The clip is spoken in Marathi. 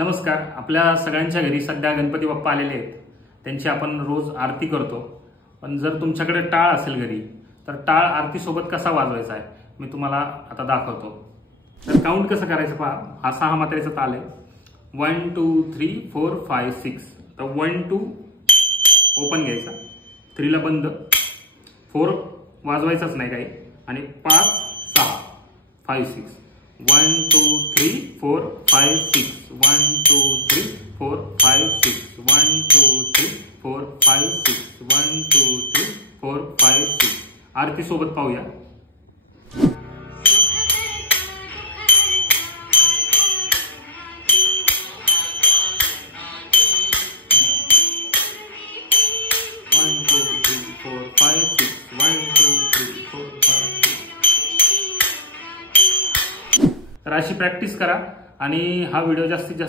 नमस्कार। आपल्या सगळ्यांच्या घरी सध्या गणपती बाप्पा आलेले आहेत, त्यांची आपण रोज आरती करतो। पण जर तुमच्याकडे टाळ असेल घरी तर टाळ आरती सोबत कसा वाजवायचा आहे मी तुम्हाला आता दाखवतो। तर काउंट कसं करायचं पहा। हा 6 मात्रेचा ताल आहे। 1 2 3 4 5 6। तर 1 2 ओपन घ्यायचा, 3 ला बंद, 4 वाजवायचाच नाही काही, आणि 5 6 5 6 1 2 3 4 5 6 1 2 3 4 5 6 1 2 3 4 5 6 1 2 3 4 5 6। आरती सोबत पाहूया। तर अशी प्रॅक्टिस करा आणि हा व्हिडिओ जास्तीत जास्त